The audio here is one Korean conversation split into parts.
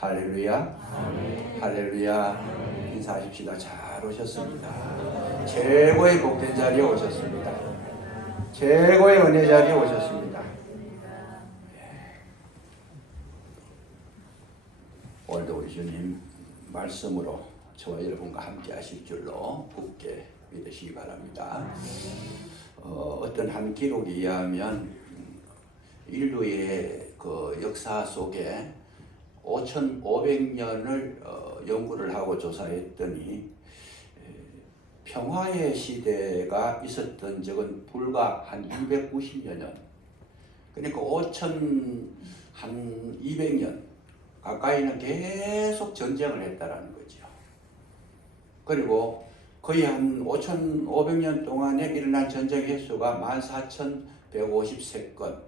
할렐루야. 아멘. 할렐루야. 아멘. 인사하십시다. 잘 오셨습니다. 최고의 복된 자리에 오셨습니다. 최고의 은혜 자리에 오셨습니다. 오늘도 우리 주님 말씀으로 저와 여러분과 함께 하실 줄로 굳게 믿으시기 바랍니다. 어떤 한 기록에 의하면 인류의 그 역사 속에 5,500년을 연구를 하고 조사했더니 평화의 시대가 있었던 적은 불과 한 290여 년, 그러니까 5,200년 가까이는 계속 전쟁을 했다라는 거죠. 그리고 거의 한 5,500년 동안에 일어난 전쟁 횟수가 14,153건,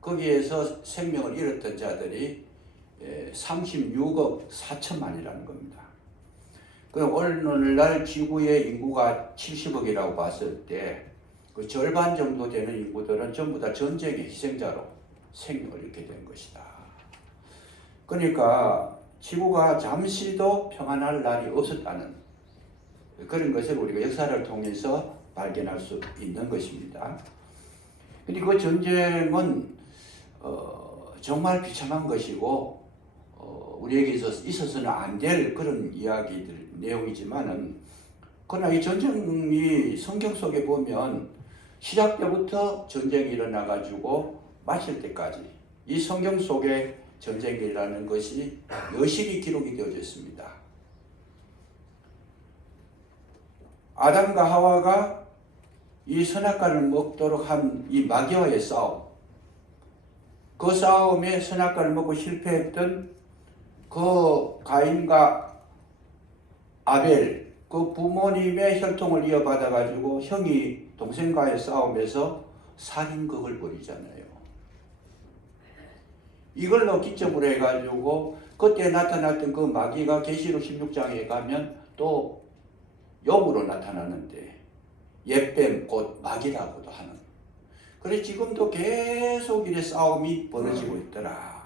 거기에서 생명을 잃었던 자들이 36억 4천만이라는 겁니다. 그럼 오늘날 지구의 인구가 70억이라고 봤을 때 그 절반 정도 되는 인구들은 전부 다 전쟁의 희생자로 생명을 잃게 된 것이다. 그러니까 지구가 잠시도 평안할 날이 없었다는 그런 것을 우리가 역사를 통해서 발견할 수 있는 것입니다. 근데 그 전쟁은 정말 비참한 것이고 우리에게 있어서는 안 될 그런 이야기들 내용이지만은, 그러나 이 전쟁이 성경 속에 보면 시작 때부터 전쟁이 일어나 가지고 마칠 때까지 이 성경 속에 전쟁이라는 것이 여실히 기록이 되어져 있습니다. 아담과 하와가 이 선악과를 먹도록 한 이 마귀와의 싸움, 그 싸움에 선악과를 먹고 실패했던 그 가인과 아벨, 그 부모님의 혈통을 이어받아 가지고 형이 동생과의 싸움에서 살인극을 벌이잖아요. 이걸로 기점으로 해가지고 그때 나타났던 그 마귀가 계시록 16장에 가면 또 영으로 나타나는데 옛뱀 곧 마귀라고도 하는. 그래서 지금도 계속 이래 싸움이 벌어지고 있더라.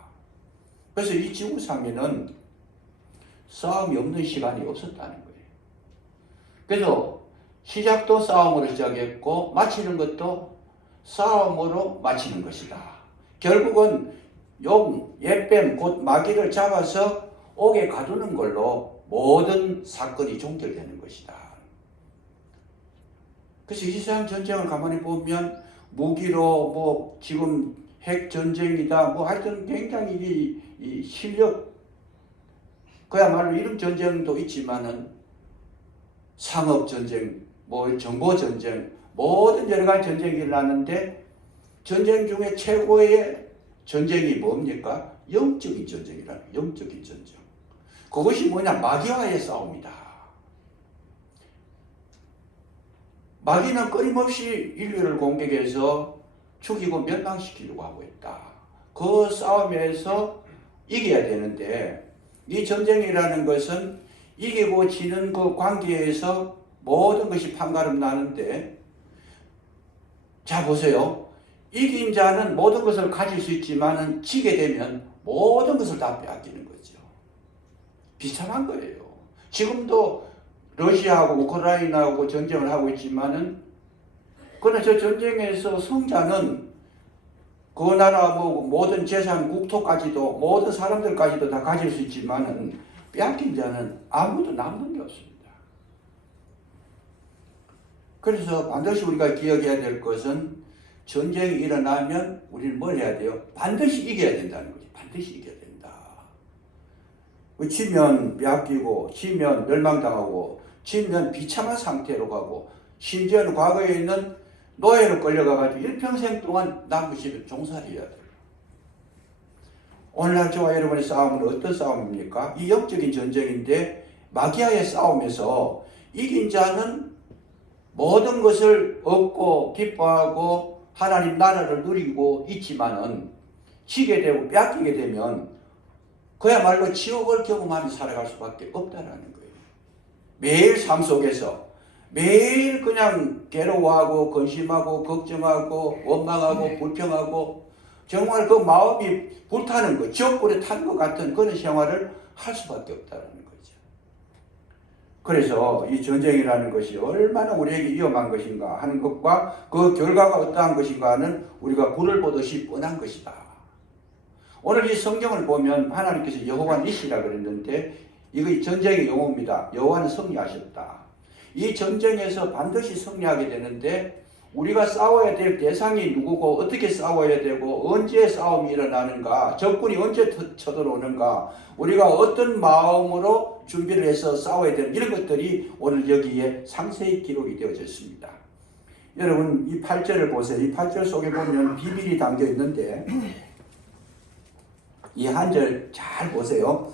그래서 이 지구상에는 싸움이 없는 시간이 없었다는 거예요. 그래서 시작도 싸움으로 시작했고 마치는 것도 싸움으로 마치는 것이다. 결국은 용, 옛뱀, 곧 마귀를 잡아서 옥에 가두는 걸로 모든 사건이 종결되는 것이다. 그래서 이 세상 전쟁을 가만히 보면 무기로 뭐 지금 핵 전쟁이다 뭐 하여튼 굉장히 이 실력, 그야말로 이런 전쟁도 있지만은 상업 전쟁, 뭐 정보 전쟁, 모든 여러 가지 전쟁이 일어나는데 전쟁 중에 최고의 전쟁이 뭡니까? 영적인 전쟁이라는, 영적인 전쟁. 그것이 뭐냐? 마귀와의 싸움이다. 마귀는 끊임없이 인류를 공격해서 죽이고 멸망시키려고 하고 있다. 그 싸움에서 이겨야 되는데, 이 전쟁이라는 것은 이기고 지는 그 관계에서 모든 것이 판가름 나는데, 자 보세요. 이긴 자는 모든 것을 가질 수 있지만 지게 되면 모든 것을 다 빼앗기는 거죠. 비참한 거예요. 지금도 러시아하고 우크라이나하고 전쟁을 하고 있지만은, 그러나 저 전쟁에서 승자는 그 나라 뭐 모든 재산, 국토까지도 모든 사람들까지도 다 가질 수 있지만은 빼앗긴 자는 아무도 남는 게 없습니다. 그래서 반드시 우리가 기억해야 될 것은 전쟁이 일어나면 우리는 뭘 해야 돼요? 반드시 이겨야 된다는 거지. 반드시 이겨야 된다. 지면 빼앗기고, 지면 멸망당하고, 지면 비참한 상태로 가고, 심지어는 과거에 있는 노예로 끌려가가지고 일평생 동안 남부시를 종살이 해야 돼요. 오늘날 저와 여러분의 싸움은 어떤 싸움입니까? 이 영적인 전쟁인데 마귀와의 싸움에서 이긴 자는 모든 것을 얻고 기뻐하고 하나님 나라를 누리고 있지만은 지게 되고 빼앗기게 되면 그야말로 지옥을 경험하며 살아갈 수밖에 없다는 거예요. 매일 삶 속에서 매일 그냥 괴로워하고 근심하고 걱정하고 원망하고 불평하고 정말 그 마음이 불타는 거, 지옥불에 탄 것 같은 그런 생활을 할 수밖에 없다는 거죠. 그래서 이 전쟁이라는 것이 얼마나 우리에게 위험한 것인가 하는 것과 그 결과가 어떠한 것인가는 우리가 불을 보듯이 뻔한 것이다. 오늘 이 성경을 보면 하나님께서 여호와 니시라 그랬는데 이거 전쟁의 용어입니다. 여호와는 승리하셨다. 이 전쟁에서 반드시 승리하게 되는데 우리가 싸워야 될 대상이 누구고 어떻게 싸워야 되고 언제 싸움이 일어나는가, 적군이 언제 쳐들어오는가, 우리가 어떤 마음으로 준비를 해서 싸워야 되는 이런 것들이 오늘 여기에 상세히 기록이 되어져 있습니다. 여러분 이 8절을 보세요. 이 8절 속에 보면 비밀이 담겨 있는데 이 한 절 잘 보세요.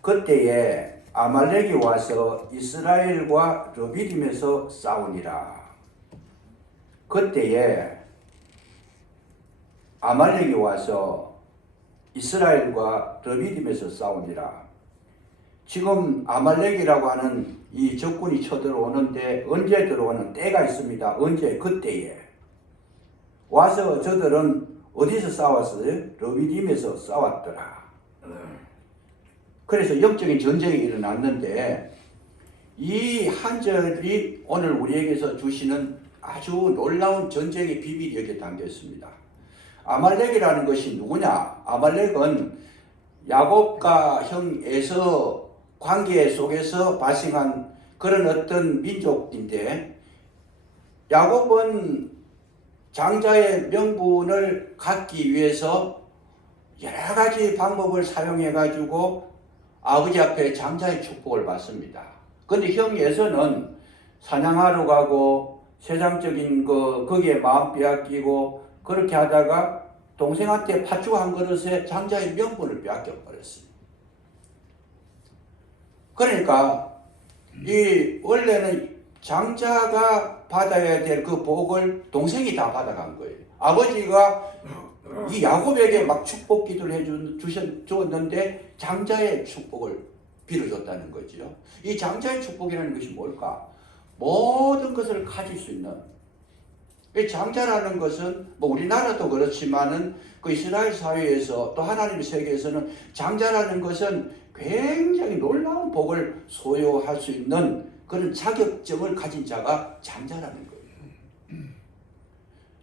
그때에 아말렉이 와서 이스라엘과 르비딤에서 싸우니라. 그때에 아말렉이 와서 이스라엘과 르비딤에서 싸우니라. 지금 아말렉이라고 하는 이 적군이 쳐들어오는데 언제 들어오는 때가 있습니다. 언제? 그때에 와서 저들은 어디서 싸웠어요? 르비딤에서 싸웠더라. 그래서 영적인 전쟁이 일어났는데 이 한 절이 오늘 우리에게서 주시는 아주 놀라운 전쟁의 비밀이 여기에 담겨 있습니다. 아말렉이라는 것이 누구냐? 아말렉은 야곱과 형 에서 관계 속에서 발생한 그런 어떤 민족인데 야곱은 장자의 명분을 갖기 위해서 여러 가지 방법을 사용해 가지고 아버지 앞에 장자의 축복을 받습니다. 그런데 형 에서는 사냥하러 가고 세상적인 거기에 마음 빼앗기고 그렇게 하다가 동생한테 팥죽 한 그릇에 장자의 명분을 빼앗겨 버렸어요. 그러니까 이 원래는 장자가 받아야 될 그 복을 동생이 다 받아간 거예요. 아버지가 이 야곱에게 막 축복 기도를 주었는데 장자의 축복을 빌어줬다는 거죠. 이 장자의 축복이라는 것이 뭘까? 모든 것을 가질 수 있는, 이 장자라는 것은 뭐 우리나라도 그렇지만은 그 이스라엘 사회에서 또 하나님의 세계에서는 장자라는 것은 굉장히 놀라운 복을 소유할 수 있는 그런 자격증을 가진 자가 장자라는 거예요.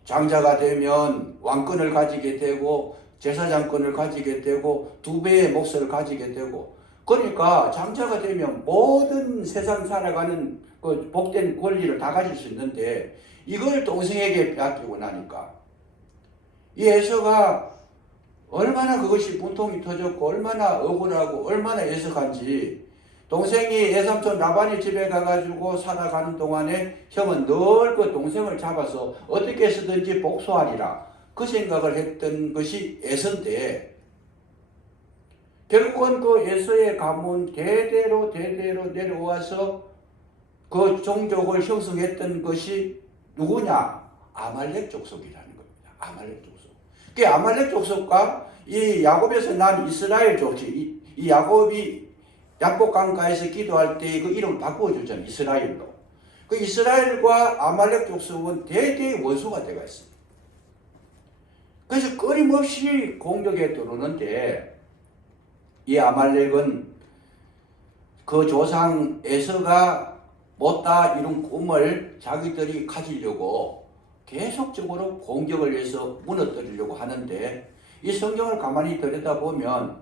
장자가 되면 왕권을 가지게 되고 제사장권을 가지게 되고 2배의 몫을 가지게 되고, 그러니까 장자가 되면 모든 세상 살아가는 그 복된 권리를 다 가질 수 있는데 이걸 동생에게 빼앗기고 나니까 이 에서가 얼마나 그것이 분통이 터졌고 얼마나 억울하고 얼마나 애석한지, 동생이 외삼촌 라반의 집에 가가지고 살아가는 동안에 형은 늘 그 동생을 잡아서 어떻게 해서든지 복수하리라 그 생각을 했던 것이 에서인데, 결국은 그 에서의 가문 대대로 내려와서 그 종족을 형성했던 것이 누구냐? 아말렉 족속이라는 겁니다. 아말렉 족속. 그 아말렉 족속과 이 야곱에서 난 이스라엘 족속, 이 야곱이 야곱 강가에서 기도할 때 그 이름을 바꾸어주잖아요. 이스라엘로. 그 이스라엘과 아말렉 족속은 대대의 원수가 되어 있습니다. 그래서 끊임없이 공격에 들어오는데 이 아말렉은 그 조상 에서가 못다 이룬 꿈을 자기들이 가지려고 계속적으로 공격을 해서 무너뜨리려고 하는데, 이 성경을 가만히 들여다보면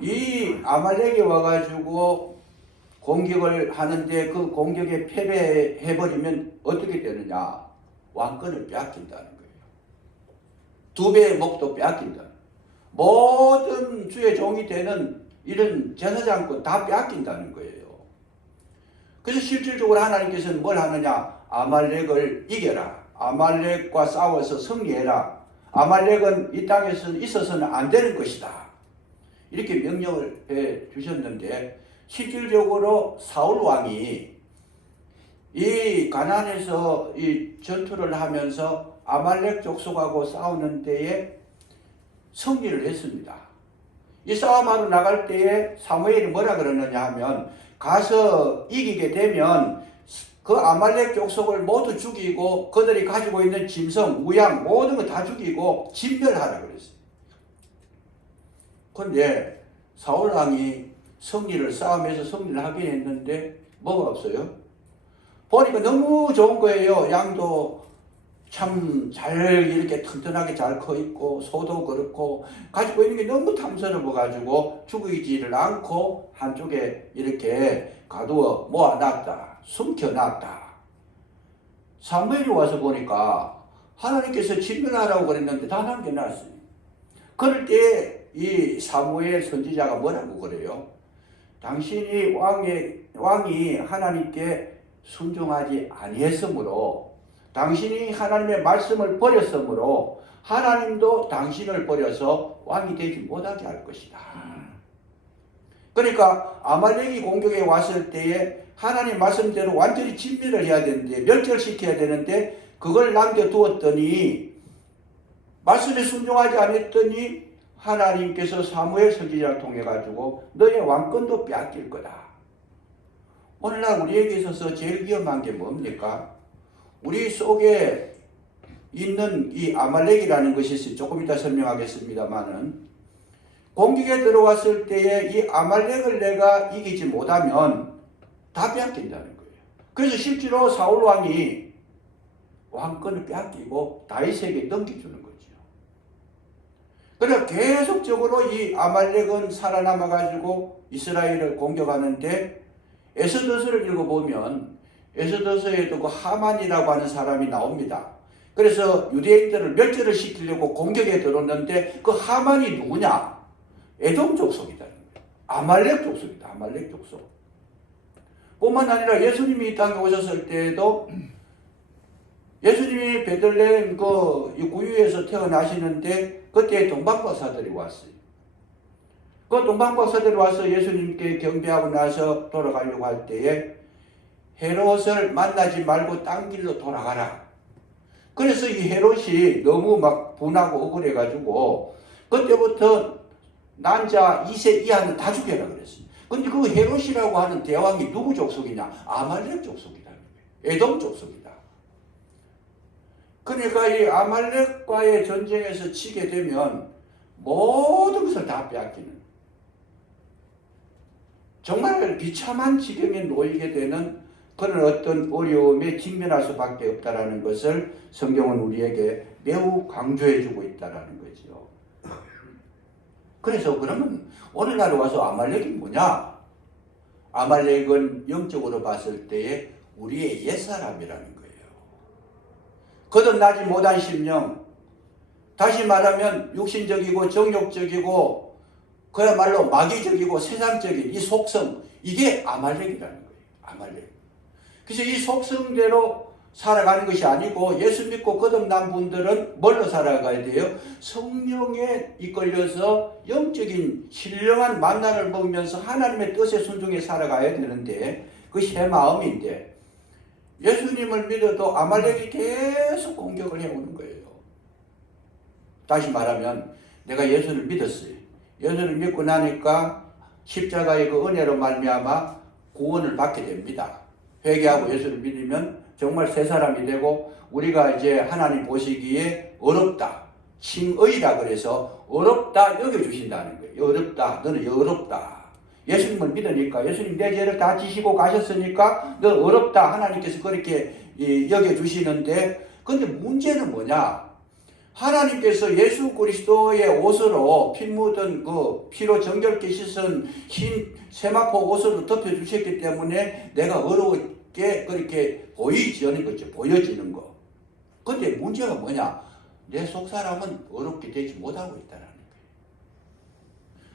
이 아말렉이 와가지고 공격을 하는데 그 공격에 패배해버리면 어떻게 되느냐? 왕권을 빼앗긴다는 거예요. 2배의 몫도 빼앗긴다. 모든 주의 종이 되는 이런 제사장권 다 빼앗긴다는 거예요. 그래서 실질적으로 하나님께서는 뭘 하느냐? 아말렉을 이겨라. 아말렉과 싸워서 승리해라. 아말렉은 이 땅에서 있어서는 안 되는 것이다. 이렇게 명령을 해 주셨는데, 실질적으로 사울 왕이 이 가나안에서 이 전투를 하면서 아말렉 족속하고 싸우는 때에 승리를 했습니다. 이 싸움하러 나갈 때에 사무엘이 뭐라 그러느냐 하면, 가서 이기게 되면 그 아말렉 족속을 모두 죽이고 그들이 가지고 있는 짐승, 우양 모든 거 다 죽이고 진멸하라 그랬어요. 그런데 사울왕이 싸움에서 승리를 하긴 했는데 뭐가 없어요? 보니까 너무 좋은 거예요. 양도 참 잘 이렇게 튼튼하게 잘 커 있고 소도 그렇고 가지고 있는 게 너무 탐스러워 가지고 죽이지를 않고 한쪽에 이렇게 가두어 모아놨다. 숨겨놨다. 사무엘이 와서 보니까 하나님께서 진멸하라고 그랬는데 다 남겨놨어요. 그럴 때 이 사무엘 선지자가 뭐라고 그래요? 당신이 왕이 하나님께 순종하지 아니했으므로 당신이 하나님의 말씀을 버렸으므로 하나님도 당신을 버려서 왕이 되지 못하게 할 것이다. 그러니까 아말렉이 공격에 왔을 때에 하나님 말씀대로 완전히 진멸을 해야 되는데 멸절시켜야 되는데 그걸 남겨두었더니 말씀에 순종하지 않았더니 하나님께서 사무엘 선지자를 통해 가지고 너의 왕권도 빼앗길 거다. 오늘날 우리에게 있어서 제일 위험한 게 뭡니까? 우리 속에 있는 이 아말렉이라는 것이 있어요. 조금 이따 설명하겠습니다만은 공격에 들어왔을 때에 이 아말렉을 내가 이기지 못하면 다 빼앗긴다는 거예요. 그래서 실제로 사울 왕이 왕권을 빼앗기고 다윗에게 넘겨주는 거죠. 그래서 계속적으로 이 아말렉은 살아남아가지고 이스라엘을 공격하는데 에스더서를 읽어보면 에스더서에도 그 하만이라고 하는 사람이 나옵니다. 그래서 유대인들을 멸절을 시키려고 공격에 들었는데 그 하만이 누구냐? 에돔 족속이다. 아말렉 족속이다. 아말렉 족속. 뿐만 아니라 예수님이 이 땅에 오셨을 때에도 예수님이 베들레헴 그 구유에서 태어나시는데 그때 동방박사들이 왔어요. 그 동방박사들이 와서 예수님께 경배하고 나서 돌아가려고 할 때에 헤롯을 만나지 말고 딴 길로 돌아가라. 그래서 이 헤롯이 너무 막 분하고 억울해가지고 그때부터 난자 2세 이하는 다 죽여라 그랬어요. 근데 그 헤롯이라고 하는 대왕이 누구 족속이냐? 아말렉 족속이다. 에돔 족속이다. 그러니까 이 아말렉과의 전쟁에서 치게 되면 모든 것을 다 빼앗기는 정말 비참한 지경에 놓이게 되는 그런 어떤 어려움에 직면할 수밖에 없다라는 것을 성경은 우리에게 매우 강조해주고 있다라는 거죠. 그래서 그러면 오늘날 와서 아말렉이 뭐냐? 아말렉은 영적으로 봤을 때에 우리의 옛사람이라는 거예요. 거듭나지 못한 심령, 다시 말하면 육신적이고 정욕적이고 그야말로 마귀적이고 세상적인 이 속성, 이게 아말렉이라는 거예요. 아말렉. 그래서 이 속성대로 살아가는 것이 아니고 예수 믿고 거듭난 분들은 뭘로 살아가야 돼요? 성령에 이끌려서 영적인 신령한 만나를 먹으면서 하나님의 뜻에 순종해 살아가야 되는데 그것이 내 마음인데 예수님을 믿어도 아말렉이 계속 공격을 해오는 거예요. 다시 말하면 내가 예수를 믿었어요. 예수를 믿고 나니까 십자가의 그 은혜로 말미암아 구원을 받게 됩니다. 회개하고 예수를 믿으면 정말 새 사람이 되고 우리가 이제 하나님 보시기에 어렵다. 칭의라 그래서 어렵다 여겨주신다는 거예요. 어렵다. 너는 어렵다. 예수님을 믿으니까 예수님 내 죄를 다 지시고 가셨으니까 너 어렵다. 하나님께서 그렇게 여겨주시는데 근데 문제는 뭐냐? 하나님께서 예수 그리스도의 옷으로 피 묻은 그 피로 정결케 씻은 흰 세마포 옷으로 덮여주셨기 때문에 내가 어렵게 그렇게 보이지 않는 거죠. 보여지는 거. 근데 문제가 뭐냐? 내 속사람은 어렵게 되지 못하고 있다는 거예요.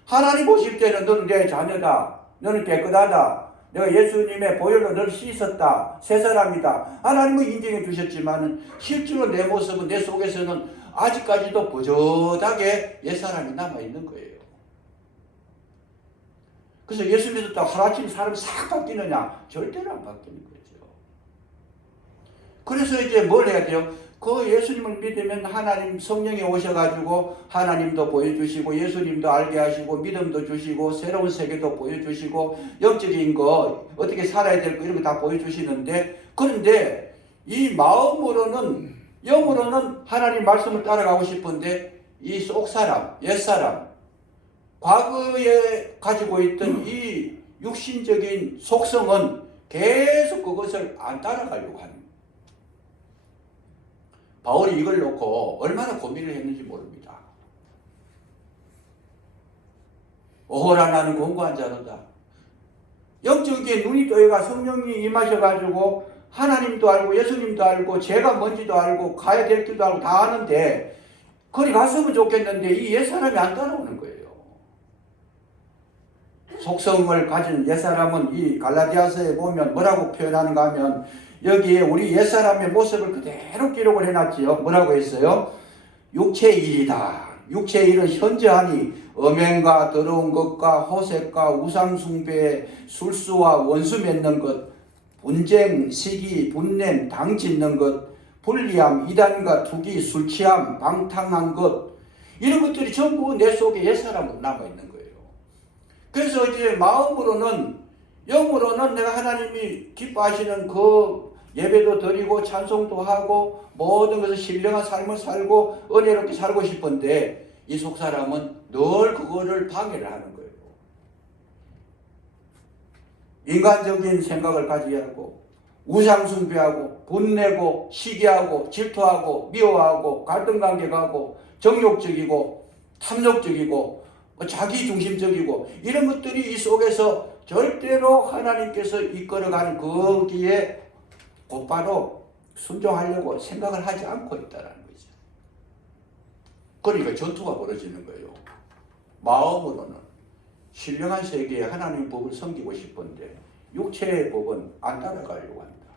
하나님 보실 때는 너는 내 자녀다. 너는 깨끗하다. 내가 예수님의 보혈로 너를 씻었다. 새 사람이다. 하나님은 인정해 주셨지만 실제로 내 모습은 내 속에서는 아직까지도 버젓하게 옛사람이 남아있는 거예요. 그래서 예수 믿었다고 하루아침에 사람이 싹 바뀌느냐? 절대로 안 바뀌는 거죠. 그래서 이제 뭘 해야 돼요? 그 예수님을 믿으면 하나님 성령이 오셔가지고 하나님도 보여주시고 예수님도 알게 하시고 믿음도 주시고 새로운 세계도 보여주시고 영적인 거 어떻게 살아야 될 거 이런 거 다 보여주시는데, 그런데 이 마음으로는 영으로는 하나님 말씀을 따라가고 싶은데 이 속사람, 옛사람, 과거에 가지고 있던 이 육신적인 속성은 계속 그것을 안 따라가려고 하는 거예요. 바울이 이걸 놓고 얼마나 고민을 했는지 모릅니다. 오호라 나는 공고한 자로다. 영적인 눈이 떠여가 성령이 임하셔가지고 하나님도 알고 예수님도 알고 죄가 뭔지도 알고 가야 될 길도 알고 다 아는데 거기 갔으면 좋겠는데 이 옛사람이 안 따라오는 거예요. 속성을 가진 옛사람은 이 갈라디아서에 보면 뭐라고 표현하는가 하면 여기에 우리 옛사람의 모습을 그대로 기록을 해놨지요. 뭐라고 했어요? 육체의 일이다. 육체의 일은 현저하니 음행과 더러운 것과 호색과 우상숭배, 술수와 원수 맺는 것, 분쟁, 시기, 분냄, 당 짓는 것, 불리함, 이단과 투기, 술취함, 방탕한 것, 이런 것들이 전부 내 속에 옛사람으로 남아있는 거예요. 그래서 이제 마음으로는, 영으로는 내가 하나님이 기뻐하시는 그 예배도 드리고 찬송도 하고 모든 것을 신령한 삶을 살고 은혜롭게 살고 싶은데 이 속사람은 늘 그거를 방해를 하는 거예요. 인간적인 생각을 가지게 하고 우상숭배하고 분내고 시기하고 질투하고 미워하고 갈등관계가고 정욕적이고 탐욕적이고 자기중심적이고 이런 것들이 이 속에서 절대로 하나님께서 이끌어가는 거기에 곧바로 순종하려고 생각을 하지 않고 있다는 거죠. 그러니까 전투가 벌어지는 거예요. 마음으로는 신령한 세계에 하나님 법을 섬기고 싶은데 육체의 법은 안 따라가려고 합니다.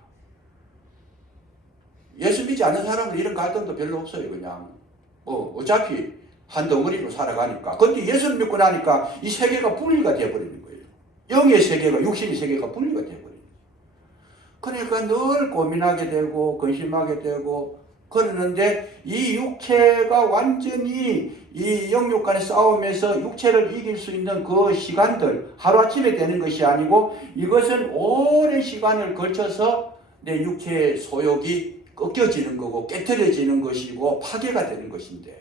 예수 믿지 않는 사람은 이런 갈등도 별로 없어요. 그냥 어차피 한 덩어리로 살아가니까. 근데 예수를 믿고 나니까 이 세계가 분리가 되어버리는 거예요. 영의 세계가, 육신의 세계가 분리가 되어버리는 거예요. 그러니까 늘 고민하게 되고 근심하게 되고 그러는데 이 육체가 완전히 이 영육 간의 싸움에서 육체를 이길 수 있는 그 시간들 하루아침에 되는 것이 아니고 이것은 오랜 시간을 걸쳐서 내 육체의 소욕이 꺾여지는 거고 깨트려지는 것이고 파괴가 되는 것인데,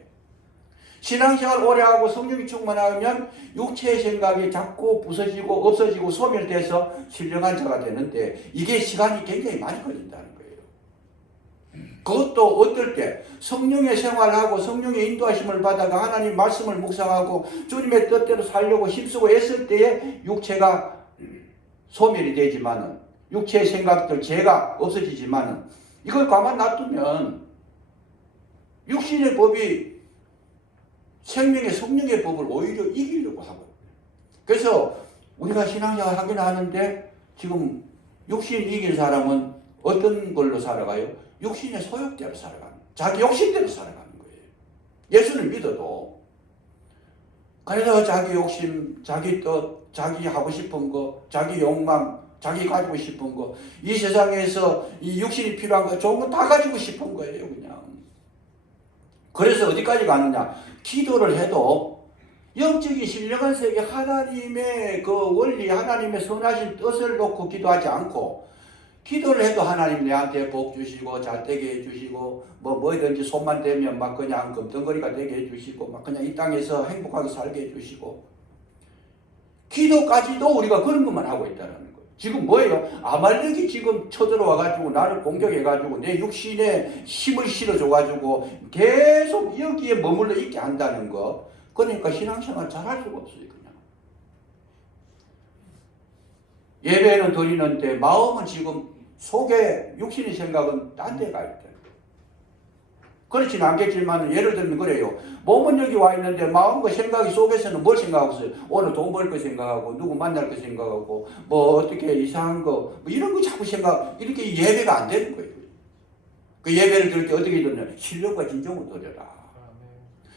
신앙생활 오래 하고 성령이 충만하면 육체의 생각이 자꾸 부서지고 없어지고 소멸돼서 신령한 자가 되는데 이게 시간이 굉장히 많이 걸린다는 거예요. 그것도 어떨 때 성령의 생활하고 성령의 인도하심을 받아가 하나님 말씀을 묵상하고 주님의 뜻대로 살려고 힘쓰고 애쓸 때에 육체가 소멸이 되지만은 육체의 생각들 죄가 없어지지만은 이걸 가만 놔두면 육신의 법이 생명의 성령의 법을 오히려 이기려고 하고, 그래서 우리가 신앙생활 하긴 하는데 지금 육신 이긴 사람은 어떤 걸로 살아가요? 육신의 소욕대로 살아가는, 자기 욕심대로 살아가는 거예요. 예수를 믿어도. 그래서 자기 욕심, 자기 뜻, 자기 하고 싶은 거, 자기 욕망, 자기 가지고 싶은 거, 이 세상에서 이 육신이 필요한 거 좋은 거 다 가지고 싶은 거예요, 그냥. 그래서 어디까지 가느냐? 기도를 해도 영적인 신령한 세계 하나님의 그 원리, 하나님의 선하신 뜻을 놓고 기도하지 않고, 기도를 해도 하나님 내한테 복 주시고 잘 되게 해주시고 뭐든지 손만 대면 막 그냥 금덩거리가 되게 해주시고 막 그냥 이 땅에서 행복하게 살게 해주시고, 기도까지도 우리가 그런 것만 하고 있다는 거예요. 지금 뭐예요? 아말렉이 지금 쳐들어와가지고 나를 공격해가지고 내 육신에 힘을 실어줘가지고 계속 여기에 머물러 있게 한다는 거. 그러니까 신앙생활 잘할 수가 없어요. 그냥 예배는 드리는데 마음은 지금 속에 육신의 생각은 딴 데 가 있다. 그렇지는 않겠지만 예를 들면 그래요. 몸은 여기 와 있는데 마음과 생각이 속에서는 뭘 생각하고 있어요? 오늘 돈 벌 거 생각하고 누구 만날 거 생각하고 뭐 어떻게 이상한 거 뭐 이런 거 자꾸 생각, 이렇게 예배가 안 되는 거예요. 그 예배를 드릴 때 어떻게 드냐? 신령과 진정으로 드려라.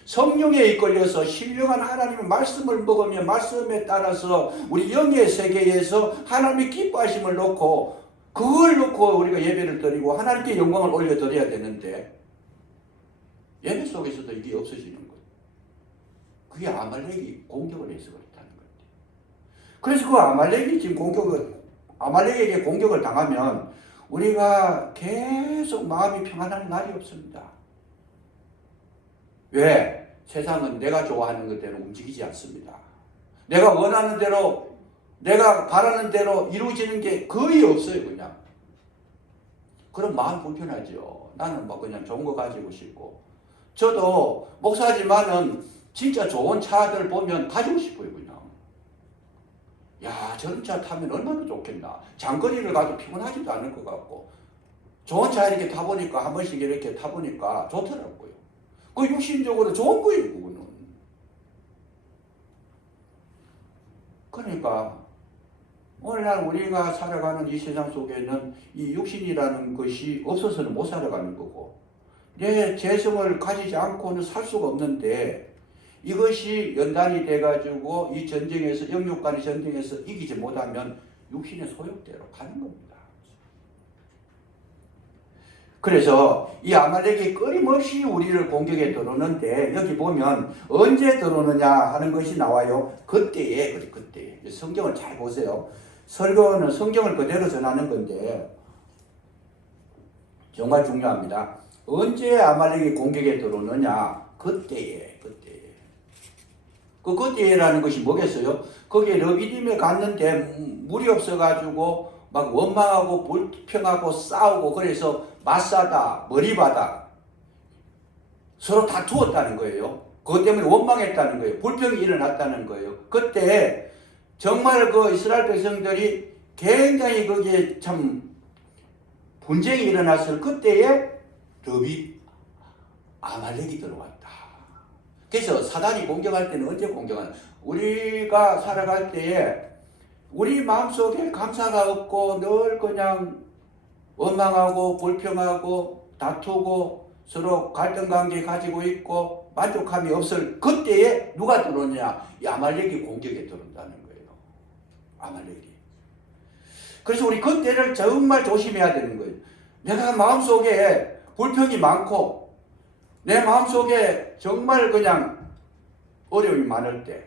성령에 이끌려서 신령한 하나님의 말씀을 먹으며 말씀에 따라서 우리 영의 세계에서 하나님의 기뻐하심을 놓고 그걸 놓고 우리가 예배를 드리고 하나님께 영광을 올려드려야 되는데, 예배 속에서도 이게 없어지는 거예요. 그게 아말렉이 공격을 해서 그렇다는 거예요. 그래서 그 아말렉이 지금 아말렉에게 공격을 당하면 우리가 계속 마음이 평안한 날이 없습니다. 왜? 세상은 내가 좋아하는 것대로 움직이지 않습니다. 내가 원하는 대로, 내가 바라는 대로 이루어지는 게 거의 없어요, 그냥. 그럼 마음 불편하죠. 나는 뭐 그냥 좋은 거 가지고 싶고. 저도 목사지만은 진짜 좋은 차들 보면 가지고 싶어요, 그냥. 야, 저런 차 타면 얼마나 좋겠나. 장거리를 가도 피곤하지도 않을 것 같고. 좋은 차 이렇게 타보니까, 한 번씩 이렇게 타보니까 좋더라고요. 그 육신적으로 좋은 거예요, 그거는. 그러니까, 오늘날 우리가 살아가는 이 세상 속에는 이 육신이라는 것이 없어서는 못 살아가는 거고, 내 재성을 가지지 않고는 살 수가 없는데, 이것이 연단이 돼가지고 이 전쟁에서, 영육 간의 전쟁에서 이기지 못하면 육신의 소욕대로 가는 겁니다. 그래서 이 아말렉이 끊임없이 우리를 공격에 들어오는데, 여기 보면 언제 들어오느냐 하는 것이 나와요. 그때에. 성경을 잘 보세요. 설교는 성경을 그대로 전하는 건데 정말 중요합니다. 언제 아말렉이 공격에 들어오느냐? 그때에. 그 그때라는 것이 뭐겠어요? 거기에 르비딤에 갔는데 물이 없어가지고 막 원망하고 불평하고 싸우고, 그래서 맞사다, 머리바다 서로 다투었다는 거예요. 그것 때문에 원망했다는 거예요. 불평이 일어났다는 거예요. 그때 정말 그 이스라엘 백성들이 굉장히 거기에 참 분쟁이 일어났을 그때에 아말렉이 들어왔다. 그래서 사단이 공격할 때는 언제 공격하나? 우리가 살아갈 때에 우리 마음속에 감사가 없고 늘 그냥 원망하고 불평하고 다투고 서로 갈등관계 가지고 있고 만족함이 없을 그때에 누가 들어오냐? 이 아말렉이 공격에 들어온다는 거예요. 아말렉이. 그래서 우리 그때를 정말 조심해야 되는 거예요. 내가 마음속에 불평이 많고 내 마음속에 정말 그냥 어려움이 많을 때,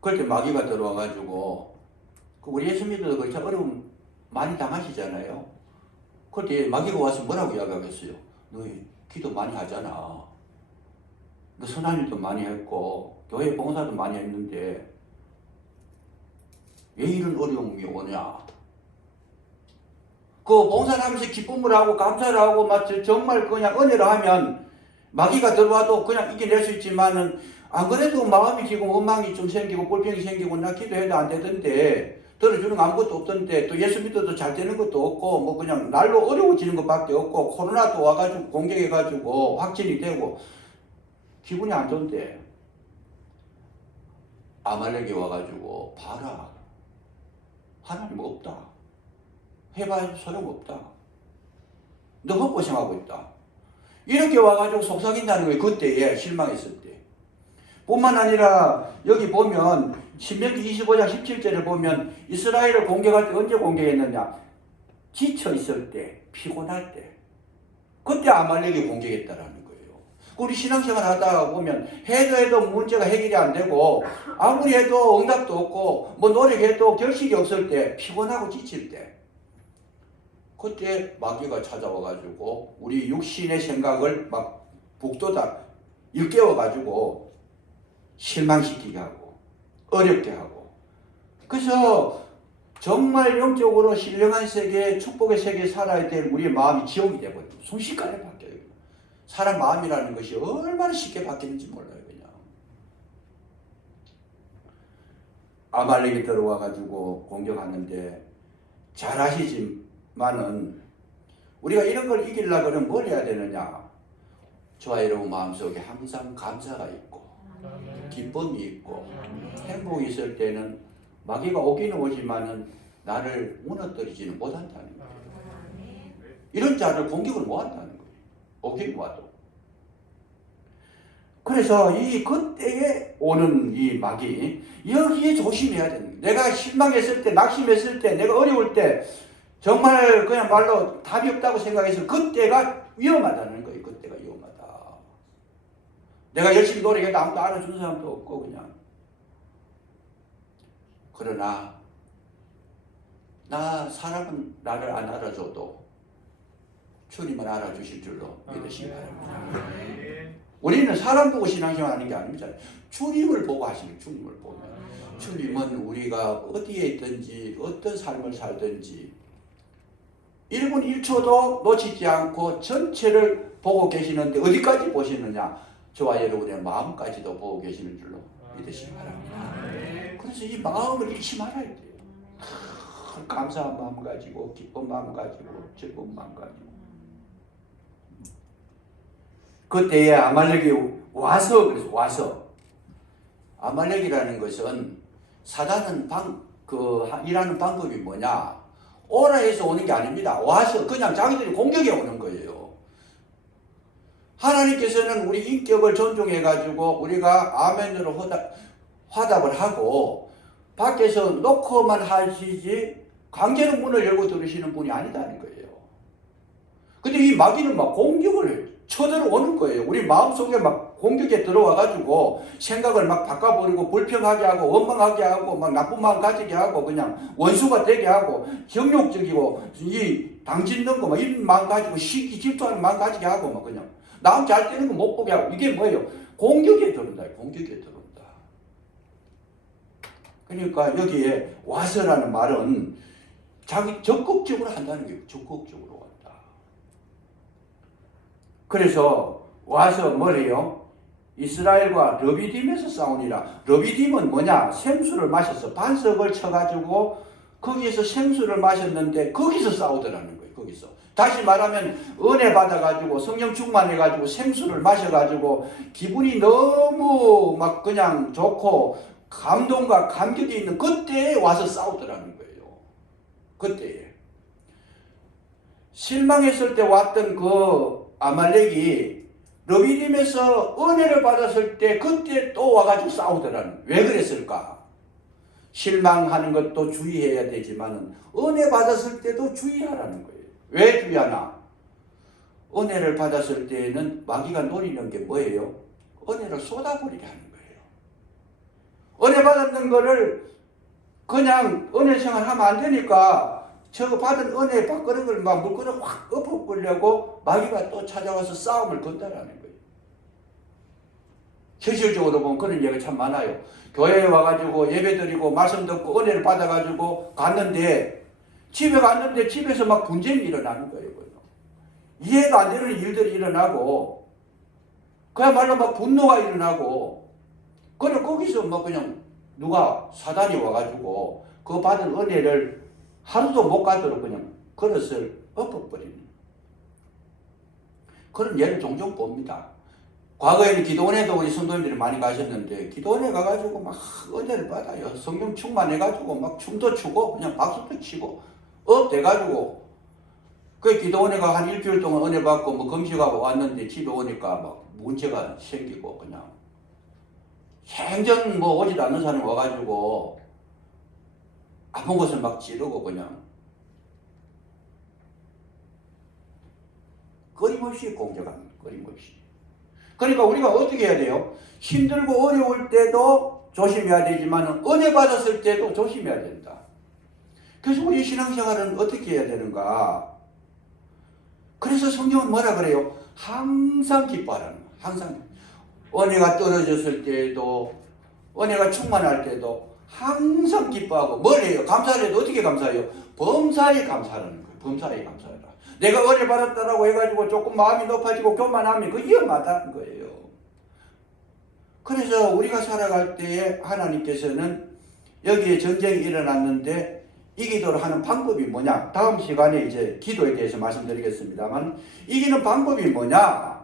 그럴 때 마귀가 들어와가지고, 우리 예수 믿어도 그렇게 어려움 많이 당하시잖아요. 그럴 때 마귀가 와서 뭐라고 이야기하겠어요? 너 기도 많이 하잖아. 너 선한 일도 많이 했고 교회 봉사도 많이 했는데 왜 이런 어려움이 오냐? 그 봉사를 하면서 기쁨을 하고 감사를 하고 정말 그냥 은혜를 하면 마귀가 들어와도 그냥 이겨낼 수 있지만은, 안 그래도 마음이 지금 원망이 좀 생기고 불평이 생기고 나 기도해도 안 되던데, 들어주는 아무것도 없던데, 또 예수 믿어도 잘 되는 것도 없고 뭐 그냥 날로 어려워지는 것밖에 없고, 코로나도 와가지고 공격해가지고 확진이 되고 기분이 안 좋은데, 아말렉이 와가지고 봐라, 하나님 없다, 해봐야 소용없다, 너 헛고생하고 있다, 이렇게 와가지고 속삭인다는 거예요. 그때에 실망했을 때. 뿐만 아니라 여기 보면 신명기 25장 17절을 보면 이스라엘을 공격할 때 언제 공격했느냐? 지쳐 있을 때, 피곤할 때, 그때 아말렉이 공격했다라는 거예요. 우리 신앙생활 하다가 보면 해도 문제가 해결이 안 되고 아무리 해도 응답도 없고 뭐 노력해도 결실이 없을 때, 피곤하고 지칠 때, 그때 마귀가 찾아와가지고 우리 육신의 생각을 막 북돋아 일깨워가지고 실망시키게 하고 어렵게 하고, 그래서 정말 영적으로 신령한 세계, 축복의 세계에 살아야 될 우리의 마음이 지옥이 되거든요. 순식간에 바뀌어요. 사람 마음이라는 것이 얼마나 쉽게 바뀌는지 몰라요. 그냥 아말렉이 들어와가지고 공격하는데, 잘 아시지만은 우리가 이런 걸 이기려고 그러면 뭘 해야 되느냐? 저와 여러분 마음속에 항상 감사가 있고 기쁨이 있고 행복이 있을 때는 마귀가 오기는 오지만은 나를 무너뜨리지는 못한다는 거예요. 이런 자를 공격을 못한다는 거예요. 오기는 와도. 그래서 그때에 오는 이 마귀, 여기에 조심해야 되는 거예요. 내가 실망했을 때, 낙심했을 때, 내가 어려울 때, 정말 그냥 말로 답이 없다고 생각해서 그때가 위험하다는 거예요. 내가 열심히 노력해도 아무도 알아주는 사람도 없고 그냥. 그러나 사람은 나를 안 알아줘도 주님은 알아주실 줄로 믿으시기 바랍니다. 우리는 사람 보고 신앙생활 하는 게 아닙니다. 주님을 보고 하시는, 주님을 보면. 주님은 우리가 어디에 있든지 어떤 삶을 살든지 1분 1초도 놓치지 않고 전체를 보고 계시는데 어디까지 보시느냐? 저와 여러분의 마음까지도 보고 계시는 줄로 믿으시기 바랍니다. 그래서 이 마음을 잃지 말아야 돼요. 감사한 마음 가지고, 기쁜 마음 가지고, 즐거운 마음 가지고. 그때에 아말렉이 와서 아말렉이라는 것은 사단은 일하는 방법이 뭐냐? 오라 해서 오는 게 아닙니다. 와서 그냥 자기들이 공격해 오는 거예요. 하나님께서는 우리 인격을 존중해 가지고 우리가 아멘으로 화답을 하고 밖에서 놓고만 하시지 강제로 문을 열고 들으시는 분이 아니다는 거예요. 근데 이 마귀는 막 공격을 쳐들어오는 거예요. 우리 마음속에 막 공격에 들어와가지고 생각을 막 바꿔버리고 불평하게 하고 원망하게 하고 막 나쁜 마음 가지게 하고 그냥 원수가 되게 하고 정욕적이고 이 당짓는 거 막 이런 마음 가지고 시기 질투하는 마음 가지게 하고 막 그냥 남 잘 되는 거 못 보게 하고 이게 뭐예요? 공격에 들어온다. 공격에 들어온다. 그러니까 여기에 와서라는 말은 자기 적극적으로 한다는 거예요. 적극적으로 왔다. 그래서 와서 뭐래요? 이스라엘과 르비딤에서 싸우니라. 르비딤은 뭐냐? 생수를 마셔서 반석을 쳐가지고 거기에서 생수를 마셨는데 거기서 싸우더라는 거예요. 거기서. 다시 말하면 은혜 받아가지고 성령 충만해가지고 생수를 마셔가지고 기분이 너무 막 그냥 좋고 감동과 감격이 있는 그때에 와서 싸우더라는 거예요. 그때에. 실망했을 때 왔던 그 아말렉이 르비딤에서 은혜를 받았을 때 그때 또 와가지고 싸우더라는. 왜 그랬을까? 실망하는 것도 주의해야 되지만 은혜 받았을 때도 주의하라는 거예요. 왜 주의하나? 은혜를 받았을 때에는 마귀가 노리는 게 뭐예요? 은혜를 쏟아버리게 하는 거예요. 은혜 받았는 거를 그냥 은혜 생활하면 안 되니까 저 받은 은혜의 밥그릇을 막 물그릇 확 엎어버리려고 마귀가 또 찾아와서 싸움을 건다라는 거예요. 현실적으로 보면 그런 얘기가 참 많아요. 교회에 와가지고 예배드리고 말씀 듣고 은혜를 받아가지고 갔는데 집에 갔는데 집에서 막 분쟁이 일어나는 거예요. 이해가 안 되는 일들이 일어나고 그야말로 막 분노가 일어나고 그래 거기서 뭐 그냥 누가 사단이 와가지고 그 받은 은혜를 하루도 못 가도록 그냥 그릇을 엎어버리는 그런 예를 종종 봅니다. 과거에는 기도원에도 우리 성도님들이 많이 가셨는데 기도원에 가가지고 막 은혜를 받아요. 성령 충만해가지고 막 춤도 추고 그냥 박수도 치고 돼가지고 그 기도원에가 한 일주일 동안 은혜 받고 뭐 금식하고 왔는데 집에 오니까 막 문제가 생기고 그냥 생전 뭐 오지도 않는 사람이 와가지고 아픈 것을 막 찌르고 그냥 끊임없이 공격합니다. 끊임없이. 그러니까 우리가 어떻게 해야 돼요? 힘들고 어려울 때도 조심해야 되지만 은혜 받았을 때도 조심해야 된다. 그래서 우리 신앙생활은 어떻게 해야 되는가? 그래서 성경은 뭐라 그래요? 항상 기뻐하라는 거예요. 항상. 은혜가 떨어졌을 때도 은혜가 충만할 때도 항상 기뻐하고 뭘 해요? 감사를 해도 어떻게 감사해요? 범사에 감사하는 거예요. 범사에 감사하라. 내가 은혜 받았다라고 해가지고 조금 마음이 높아지고 교만하면 그 위험하다는 거예요. 그래서 우리가 살아갈 때에 하나님께서는 여기에 전쟁이 일어났는데 이기도록 하는 방법이 뭐냐? 다음 시간에 이제 기도에 대해서 말씀드리겠습니다만 이기는 방법이 뭐냐?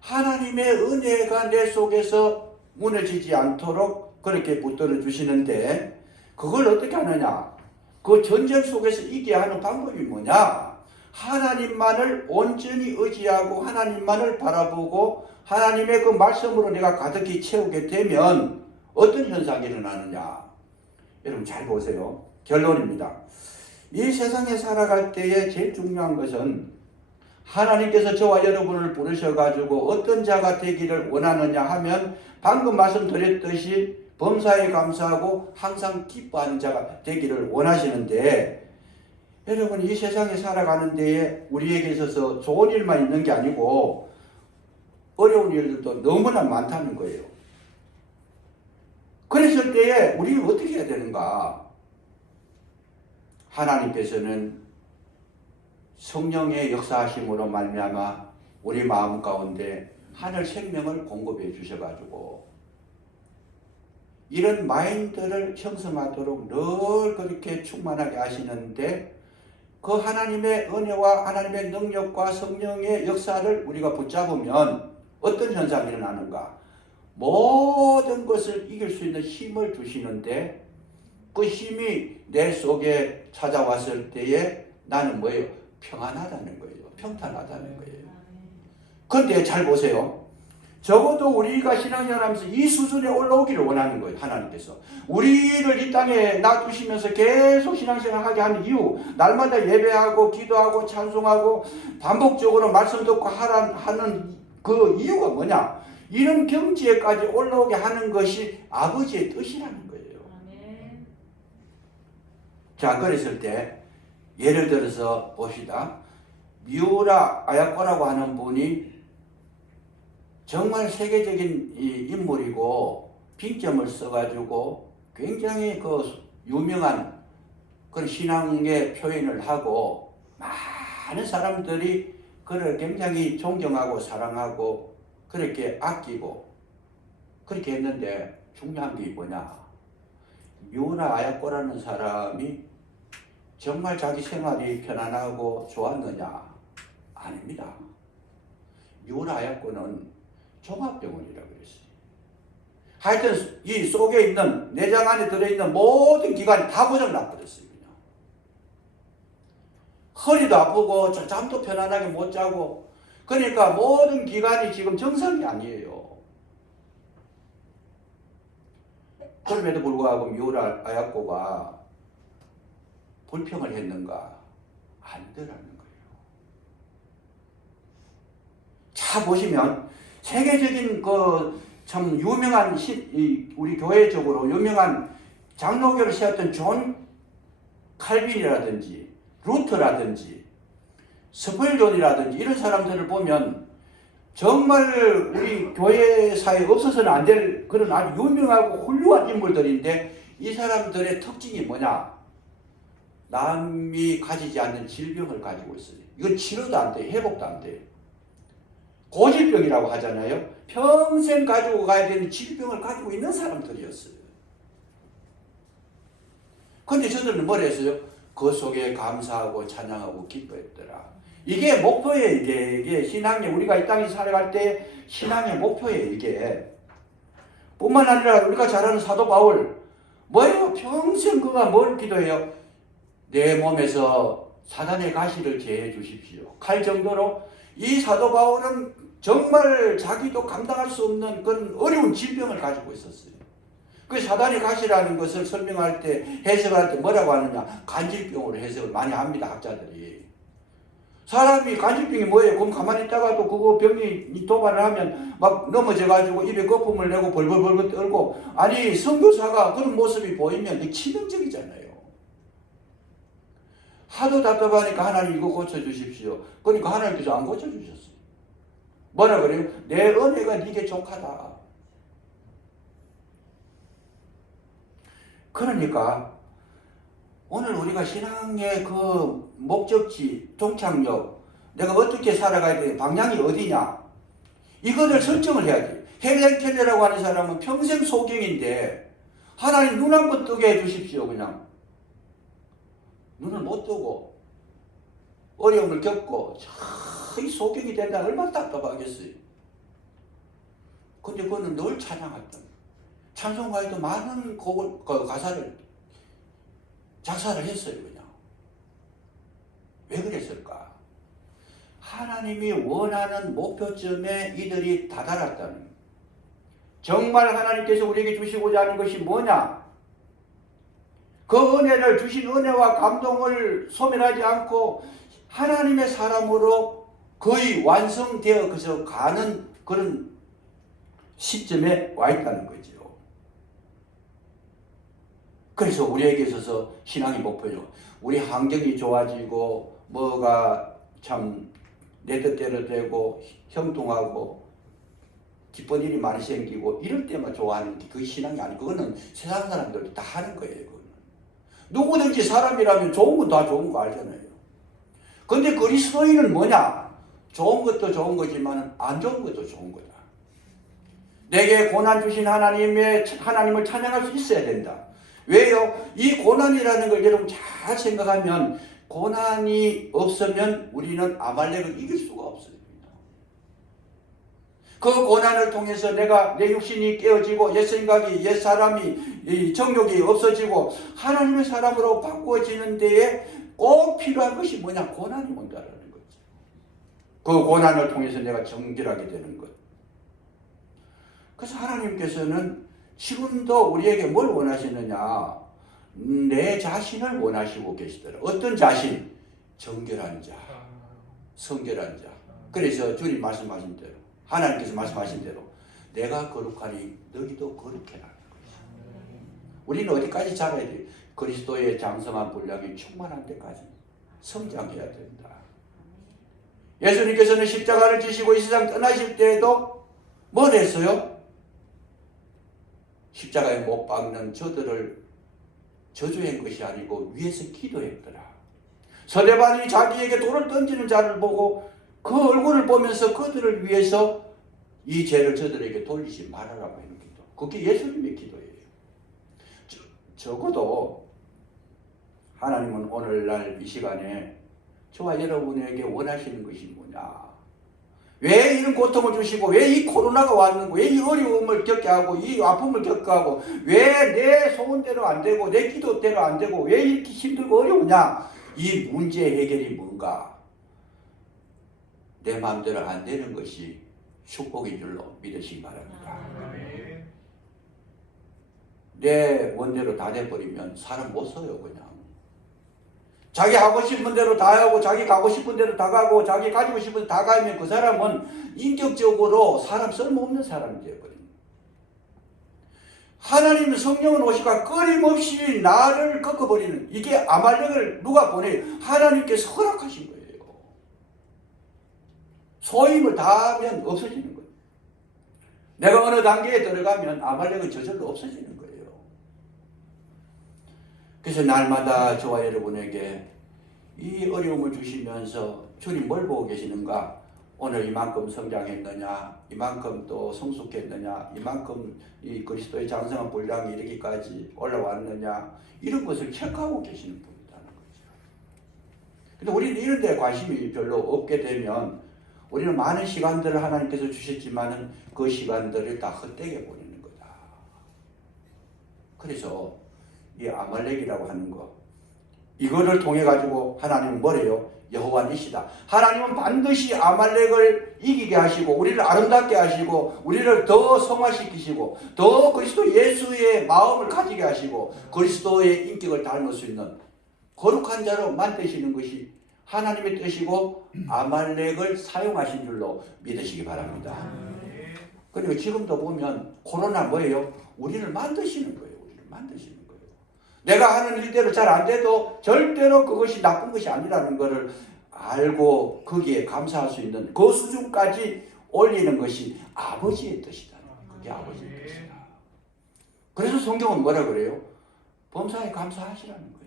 하나님의 은혜가 내 속에서 무너지지 않도록 그렇게 붙들어 주시는데 그걸 어떻게 하느냐? 그 전쟁 속에서 이기게 하는 방법이 뭐냐? 하나님만을 온전히 의지하고 하나님만을 바라보고 하나님의 그 말씀으로 내가 가득히 채우게 되면 어떤 현상이 일어나느냐? 여러분 잘 보세요. 결론입니다. 이 세상에 살아갈 때에 제일 중요한 것은 하나님께서 저와 여러분을 부르셔가지고 어떤 자가 되기를 원하느냐 하면 방금 말씀드렸듯이 범사에 감사하고 항상 기뻐하는 자가 되기를 원하시는데, 여러분 이 세상에 살아가는 데에 우리에게 있어서 좋은 일만 있는 게 아니고 어려운 일들도 너무나 많다는 거예요. 그랬을 때에 우리는 어떻게 해야 되는가? 하나님께서는 성령의 역사하심으로 말미암아 우리 마음 가운데 하늘 생명을 공급해 주셔가지고 이런 마인드를 형성하도록 늘 그렇게 충만하게 하시는데, 그 하나님의 은혜와 하나님의 능력과 성령의 역사를 우리가 붙잡으면 어떤 현상이 일어나는가? 모든 것을 이길 수 있는 힘을 주시는데, 그 힘이 내 속에 찾아왔을 때에 나는 뭐예요? 평안하다는 거예요. 평탄하다는 거예요. 그런데 잘 보세요. 적어도 우리가 신앙생활하면서 이 수준에 올라오기를 원하는 거예요. 하나님께서 우리를 이 땅에 놔두시면서 계속 신앙생활하게 하는 이유, 날마다 예배하고 기도하고 찬송하고 반복적으로 말씀 듣고 하는 그 이유가 뭐냐? 이런 경지에까지 올라오게 하는 것이 아버지의 뜻이라는 거예요. 자, 그랬을 때 예를 들어서 봅시다. 미우라 아야코라고 하는 분이 정말 세계적인 인물이고 빈점을 써가지고 굉장히 그 유명한 그런 신앙의 표현을 하고 많은 사람들이 그를 굉장히 존경하고 사랑하고 그렇게 아끼고 그렇게 했는데, 중요한 게 뭐냐? 미우라 아야코라는 사람이 정말 자기 생활이 편안하고 좋았느냐? 아닙니다. 미우라 아야코는 종합병원이라고 그랬어요. 하여튼 이 속에 있는 내장 안에 들어있는 모든 기관이 다 고장나버렸어요. 그냥. 허리도 아프고 잠도 편안하게 못 자고, 그러니까 모든 기관이 지금 정상이 아니에요. 그럼에도 불구하고 미우라 아야코가 불평을 했는가? 아니더라는 거예요. 자, 보시면 세계적인 그 참 유명한 우리 교회적으로 유명한 장로교를 세웠던 존 칼빈이라든지 루터라든지 스펄존이라든지 이런 사람들을 보면 정말 우리 교회사에 없어서는 안 될 그런 아주 유명하고 훌륭한 인물들인데, 이 사람들의 특징이 뭐냐? 남이 가지지 않는 질병을 가지고 있어요. 이건 치료도 안 돼요. 회복도 안 돼요. 고질병이라고 하잖아요. 평생 가지고 가야 되는 질병을 가지고 있는 사람들이었어요. 그런데 저들은 뭘 했어요? 그 속에 감사하고 찬양하고 기뻐했더라. 이게 목표예요. 이게 신앙의, 우리가 이 땅에 살아갈 때 신앙의 목표예요. 이게 뿐만 아니라 우리가 잘 아는 사도 바울 뭐예요? 평생 그가 뭘 기도해요? 내 몸에서 사단의 가시를 제해 주십시오. 칼 정도로. 이 사도 바울은 정말 자기도 감당할 수 없는 그런 어려운 질병을 가지고 있었어요. 그 사단의 가시라는 것을 설명할 때, 해석할 때 뭐라고 하느냐? 간질병으로 해석을 많이 합니다. 학자들이. 사람이 간질병이 뭐예요? 그럼 가만히 있다가도 그거 병이 도발을 하면 막 넘어져가지고 입에 거품을 내고 벌벌벌벌 떨고, 아니 선교사가 그런 모습이 보이면 치명적이잖아요. 하도 답답하니까 하나님 이거 고쳐주십시오. 그러니까 하나님께서 안 고쳐주셨어요. 뭐라 그래요? 내 은혜가 네게 족하다. 그러니까 오늘 우리가 신앙의 그 목적지, 종착역, 내가 어떻게 살아가야 돼? 방향이 어디냐? 이거를 설정을 해야지. 헬렌 켈러라고 하는 사람은 평생 소경인데 하나님 눈 한번 뜨게 해주십시오. 그냥 눈을 못 뜨고 어려움을 겪고 이 소경이 된다. 얼마나 답답하겠어요. 근데 그거는 늘 찬양했던, 찬송가에도 많은 곡을, 가사를 작사를 했어요. 그냥. 왜 그랬을까? 하나님이 원하는 목표점에 이들이 다다랐다는, 정말 하나님께서 우리에게 주시고자 하는 것이 뭐냐? 그 은혜를, 주신 은혜와 감동을 소멸하지 않고 하나님의 사람으로 거의 완성되어 그서 가는 그런 시점에 와 있다는 거죠. 그래서 우리에게 있어서 신앙의 목표죠. 우리 환경이 좋아지고 뭐가 참 내 뜻대로 되고 형통하고 기쁜 일이 많이 생기고 이럴 때만 좋아하는 게 그게 신앙이 아니고 그거는 세상 사람들도 다 하는 거예요. 그거는. 누구든지 사람이라면 좋은 건 다 좋은 거 알잖아요. 근데 그리스도인은 뭐냐? 좋은 것도 좋은 거지만 안 좋은 것도 좋은 거다. 내게 고난 주신 하나님을 찬양할 수 있어야 된다. 왜요? 이 고난이라는 걸 여러분 잘 생각하면 고난이 없으면 우리는 아말렉을 이길 수가 없습니다. 그 고난을 통해서 내 육신이 깨어지고 옛 생각이 옛 사람이 정욕이 없어지고 하나님의 사람으로 바꾸어지는 데에 꼭 필요한 것이 뭐냐? 고난이 온다라는 거죠. 그 고난을 통해서 내가 정결하게 되는 것. 그래서 하나님께서는 지금도 우리에게 뭘 원하시느냐? 내 자신을 원하시고 계시더라. 어떤 자신? 정결한 자, 성결한 자. 그래서 주님 말씀하신 대로, 하나님께서 말씀하신 대로 내가 거룩하니 너희도 거룩해라는 거죠. 우리는 어디까지 자라야 돼? 그리스도의 장성한 분량이 충만한 데까지 성장해야 된다. 예수님께서는 십자가를 지시고 이 세상 떠나실 때에도 뭘 했어요? 십자가에 못 박는 저들을 저주한 것이 아니고 위에서 기도했더라. 서대반이 자기에게 돌을 던지는 자를 보고 그 얼굴을 보면서 그들을 위해서 이 죄를 저들에게 돌리지 말아라고 하는 기도. 그게 예수님의 기도예요. 적어도 하나님은 오늘날 이 시간에 저와 여러분에게 원하시는 것이 뭐냐? 왜 이런 고통을 주시고 왜 이 코로나가 왔는가? 왜 이 어려움을 겪게 하고 이 아픔을 겪게 하고 왜 내 소원대로 안 되고 내 기도대로 안 되고 왜 이렇게 힘들고 어려우냐? 이 문제 해결이 뭔가? 내 마음대로 안 되는 것이 축복인 줄로 믿으시기 바랍니다. 내 원대로 다 돼버리면 사람 못 써요. 그냥 자기 하고 싶은 대로 다 하고 자기 가고 싶은 대로 다 가고 자기 가지고 싶은 대로 다 가면 그 사람은 인격적으로 사람 쓸모없는 사람이 되어버립니다. 하나님은 성령은 오시가 끊임없이 나를 꺾어버리는, 이게 아말렉을 누가 보내요? 하나님께서 허락하신 거예요. 소임을 다하면 없어지는 거예요. 내가 어느 단계에 들어가면 아말렉은 저절로 없어지는 거예요. 그래서 날마다 저와 여러분에게 이 어려움을 주시면서 주님 뭘 보고 계시는가? 오늘 이만큼 성장했느냐? 이만큼 또 성숙했느냐? 이만큼 이 그리스도의 장성한 분량이 이르기까지 올라왔느냐? 이런 것을 체크하고 계시는 분이라는 거죠. 근데 우리는 이런 데 관심이 별로 없게 되면 우리는 많은 시간들을 하나님께서 주셨지만은 그 시간들을 다 헛되게 보내는 거다. 그래서 이 아말렉이라고 하는 거, 이거를 통해 가지고 하나님은 뭐래요? 여호와 니시다. 하나님은 반드시 아말렉을 이기게 하시고 우리를 아름답게 하시고 우리를 더 성화시키시고 더 그리스도 예수의 마음을 가지게 하시고 그리스도의 인격을 닮을 수 있는 거룩한 자로 만드시는 것이 하나님의 뜻이고 아말렉을 사용하신 줄로 믿으시기 바랍니다. 그리고 지금도 보면 코로나 뭐예요? 우리를 만드시는 거예요. 우리를 만드시는 거예요. 내가 하는 일대로 잘 안 돼도 절대로 그것이 나쁜 것이 아니라는 것을 알고 거기에 감사할 수 있는 그 수준까지 올리는 것이 아버지의 뜻이다. 그게 아버지의 뜻이다. 그래서 성경은 뭐라 그래요? 범사에 감사하시라는 거예요.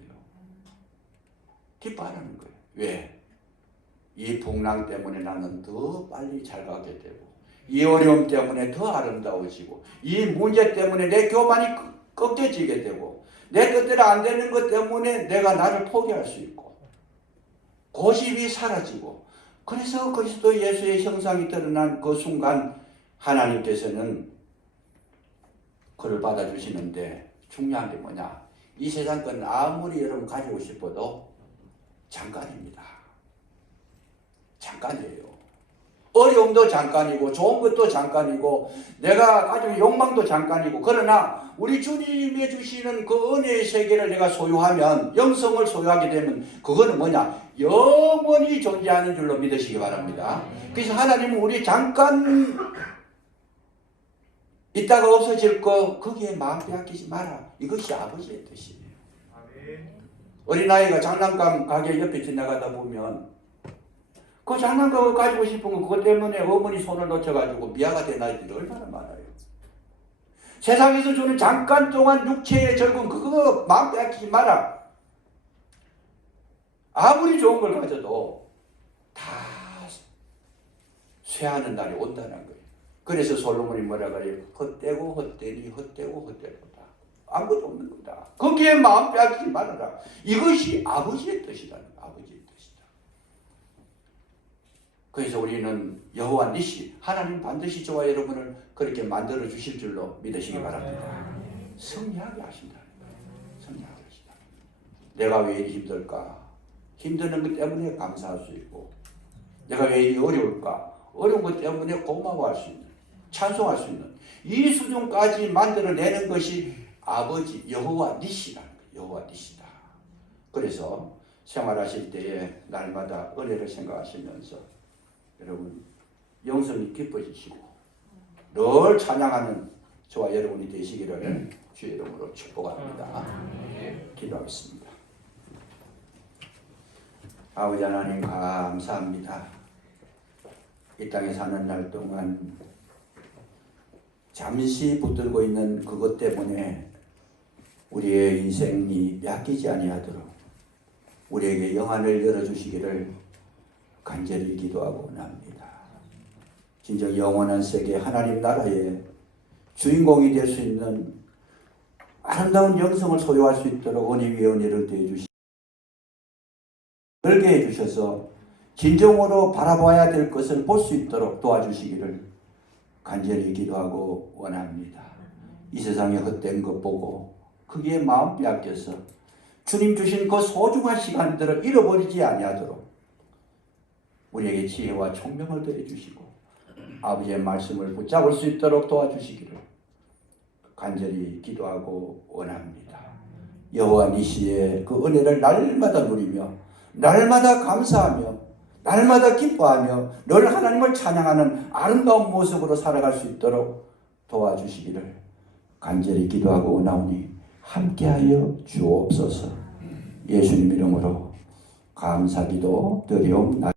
기뻐하라는 거예요. 왜? 이 풍랑 때문에 나는 더 빨리 잘 가게 되고 이 어려움 때문에 더 아름다워지고 이 문제 때문에 내 교만이 꺾여지게 되고 내 뜻대로 안 되는 것 때문에 내가 나를 포기할 수 있고 고집이 사라지고 그래서 그리스도 예수의 형상이 드러난 그 순간 하나님께서는 그를 받아주시는데 중요한 게 뭐냐? 이 세상 건 아무리 여러분 가지고 싶어도 잠깐입니다. 잠깐이에요. 어려움도 잠깐이고 좋은 것도 잠깐이고 내가 가지고 욕망도 잠깐이고 그러나 우리 주님이 주시는 그 은혜의 세계를 내가 소유하면 영성을 소유하게 되면 그거는 뭐냐? 영원히 존재하는 줄로 믿으시기 바랍니다. 그래서 하나님은 우리 잠깐 있다가 없어질 거 거기에 마음 빼앗기지 마라. 이것이 아버지의 뜻이에요. 어린아이가 장난감 가게 옆에 지나가다 보면 그 장난감을 가지고 싶은 거 그것 때문에 어머니 손을 놓쳐가지고 미아가 된 아이들이 얼마나 많아요. 세상에서 주는 잠깐 동안 육체의 즐거움 그거 마음 빼앗기지 마라. 아무리 좋은 걸 가져도 다 쇠하는 날이 온다는 거예요. 그래서 솔로몬이 뭐라 그래요? 헛되고 헛되니 헛되고 헛되도다. 아무것도 없는 거다. 거기에 마음 빼앗기지 말아라. 이것이 아버지의 뜻이라는 거예요. 아버지의 뜻이다. 그래서 우리는 여호와 니시 하나님 반드시 저와 여러분을 그렇게 만들어 주실 줄로 믿으시기 바랍니다. 승리하게 하신다는 거예요. 승리하게 하신다. 내가 왜 이리 힘들까? 힘드는 것 때문에 감사할 수 있고 내가 왜 이리 어려울까? 어려운 것 때문에 고마워할 수 있는 찬송할 수 있는 이 수준까지 만들어내는 것이 아버지 여호와 니시라는 거예요. 여호와 니시다. 그래서 생활하실 때에 날마다 은혜를 생각하시면서 여러분 영성이 기뻐지시고 늘 찬양하는 저와 여러분이 되시기를 주의 이름으로 축복합니다. 기도하겠습니다. 아버지 하나님 감사합니다. 이 땅에 사는 날 동안 잠시 붙들고 있는 그것 때문에 우리의 인생이 뺏기지 아니하도록 우리에게 영안을 열어주시기를 간절히 기도하고 원합니다. 진정 영원한 세계 하나님 나라의 주인공이 될 수 있는 아름다운 영성을 소유할 수 있도록 은혜 위에 은혜를 더해주시고 넓게 해주셔서 진정으로 바라봐야 될 것을 볼 수 있도록 도와주시기를 간절히 기도하고 원합니다. 이 세상에 헛된 것 보고 거기에 마음 빼앗겨서 주님 주신 그 소중한 시간들을 잃어버리지 아니하도록 우리에게 지혜와 총명을 더해주시고 아버지의 말씀을 붙잡을 수 있도록 도와주시기를 간절히 기도하고 원합니다. 여호와 니시의 그 은혜를 날마다 누리며 날마다 감사하며 날마다 기뻐하며 늘 하나님을 찬양하는 아름다운 모습으로 살아갈 수 있도록 도와주시기를 간절히 기도하고 원하오니 함께하여 주옵소서. 예수님 이름으로 감사기도 드리옵나이다.